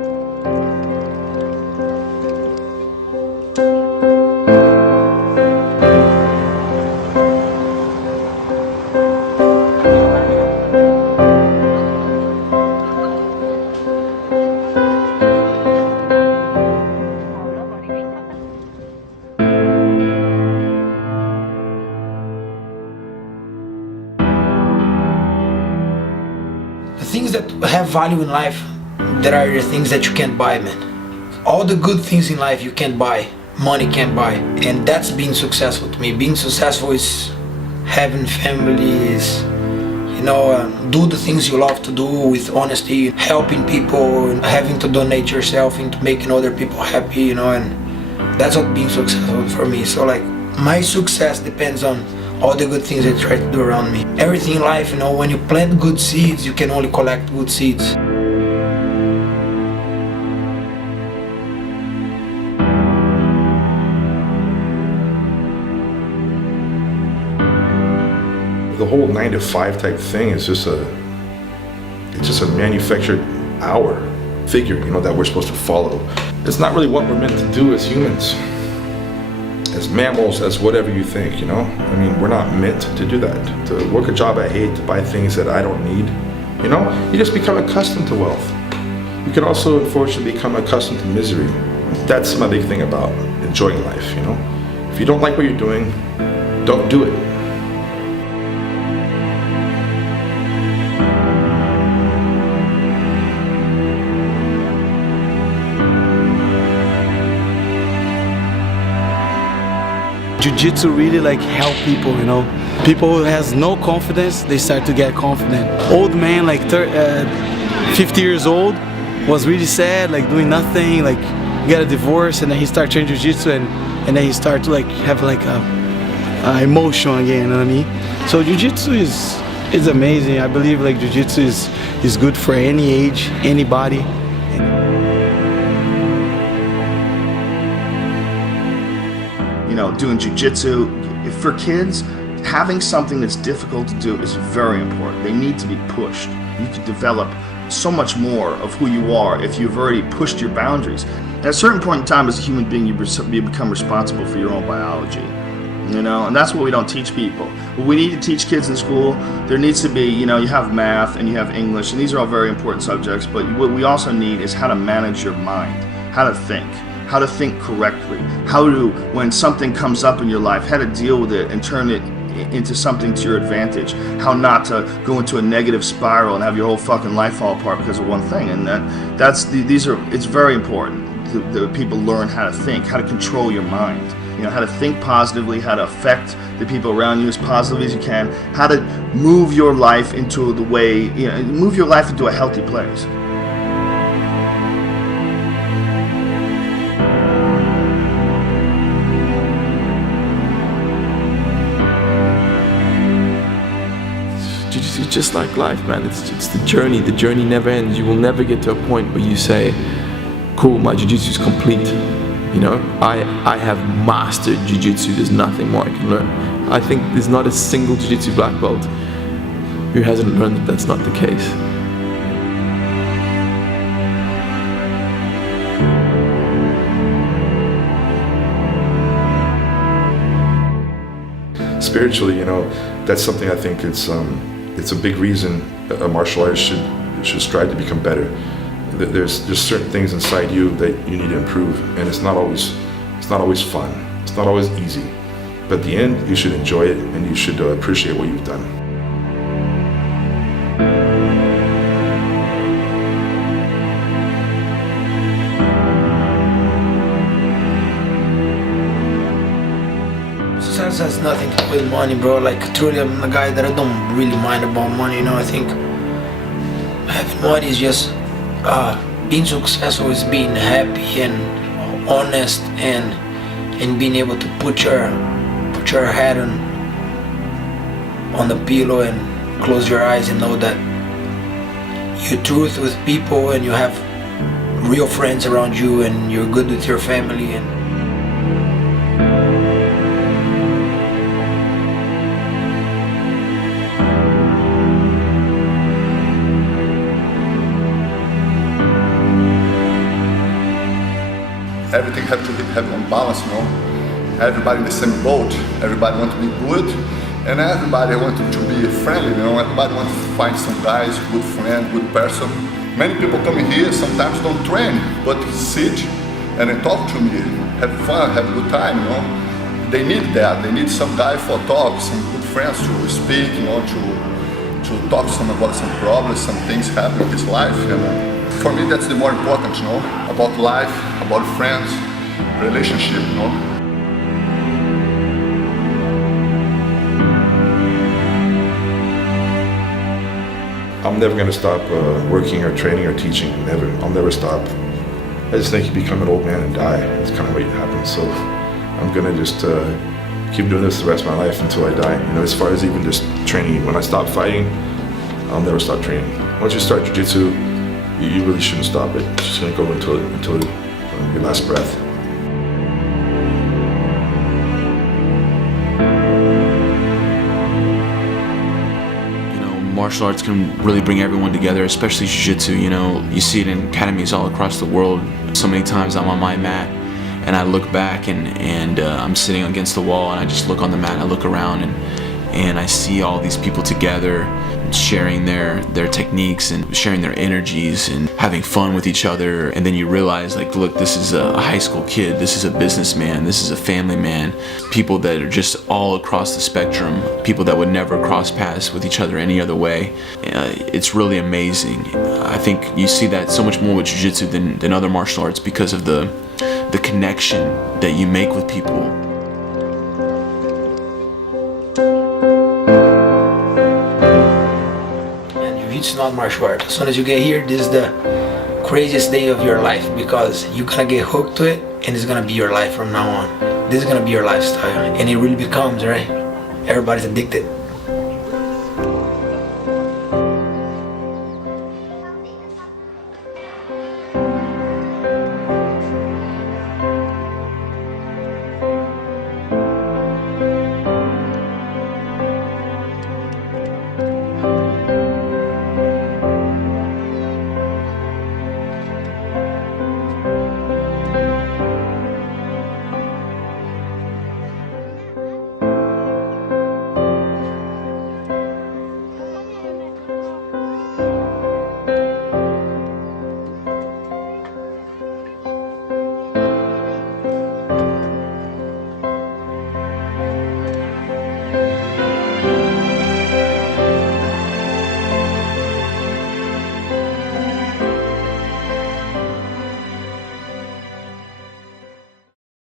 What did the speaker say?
The things that have value in life, there are the things that you can't buy, man. All the good things in life you can't buy, money can't buy, and that's being successful to me. Being successful is having families, do the things you love to do with honesty, helping people, having to donate yourself into making other people happy, and that's what being successful for me. So like, my success depends on all the good things I try to do around me. Everything in life, when you plant good seeds, you can only collect good seeds. The whole 9 to 5 type thing is just a manufactured hour figure, that we're supposed to follow. It's not really what we're meant to do as humans, as mammals, as whatever you think, I mean, we're not meant to do that. To work a job I hate, to buy things that I don't need, you just become accustomed to wealth. You can also, unfortunately, become accustomed to misery. That's my big thing about enjoying life, If you don't like what you're doing, don't do it. Jiu-Jitsu really help people, People who has no confidence, they start to get confident. Old man, 50 years old, was really sad, doing nothing, got a divorce, and then he started training Jiu-Jitsu, and then he started to have a emotion again, you know what I mean? So Jiu-Jitsu is amazing. I believe Jiu-Jitsu is good for any age, anybody. Doing jiu-jitsu, for kids, having something that's difficult to do is very important. They need to be pushed. You can develop so much more of who you are if you've already pushed your boundaries. At a certain point in time as a human being, you become responsible for your own biology. And that's what we don't teach people. What we need to teach kids in school, there needs to be, you have math and you have English, and these are all very important subjects, but what we also need is how to manage your mind, how to think correctly, how to, when something comes up in your life, how to deal with it and turn it into something to your advantage, how not to go into a negative spiral and have your whole fucking life fall apart because of one thing. And it's very important that people learn how to think, how to control your mind, how to think positively, how to affect the people around you as positively as you can, how to move your life into move your life into a healthy place. It's just like life, man. It's the journey. The journey never ends. You will never get to a point where you say, cool, my jiu-jitsu is complete. I have mastered jiu-jitsu. There's nothing more I can learn. I think there's not a single jiu-jitsu black belt who hasn't learned that that's not the case. Spiritually, that's something I think it's a big reason a martial artist should strive to become better. There's just certain things inside you that you need to improve, and it's not always fun. It's not always easy. But at the end, you should enjoy it and you should appreciate what you've done. Success has nothing to do with money, bro. Truly, I'm a guy that I don't really mind about money, I think having money is just being successful is being happy and honest and being able to put your head on the pillow and close your eyes and know that you're truth with people and you have real friends around you and you're good with your family. And everything have to have on balance, you know. Everybody in the same boat, everybody want to be good, and everybody want to be friendly, you know. Everybody wants to find some guys, good friend, good person. Many people come here, sometimes don't train, but sit and then talk to me, have fun, have a good time, you know. They need that, they need some guy for talk, some good friends to speak, you know, to talk to some about some problems, some things happen in his life. And for me, that's the more important, you know, about life, about friends, relationship, you know. I'm never going to stop working or training or teaching. Never. I'll never stop. I just think you become an old man and die. It's kind of what happens. So I'm going to just keep doing this the rest of my life until I die. You know, as far as even just training. When I stop fighting, I'll never stop training. Once you start jiu-jitsu, you really shouldn't stop it. It's just going to go until your last breath. Martial arts can really bring everyone together, especially jiu-jitsu. You know, you see it in academies all across the world. So many times I'm on my mat and I look back and I'm sitting against the wall and I just look on the mat and I look around and I see all these people together sharing their techniques and sharing their energies and having fun with each other. And then you realize, like, look, this is a high school kid, this is a businessman, this is a family man, people that are just all across the spectrum, people that would never cross paths with each other any other way. It's really amazing. I think you see that so much more with jiu-jitsu than other martial arts because of the connection that you make with people. It's not martial art. As soon as you get here, this is the craziest day of your life because you're gonna get hooked to it and it's gonna be your life from now on. This is gonna be your lifestyle and it really becomes, right? Everybody's addicted.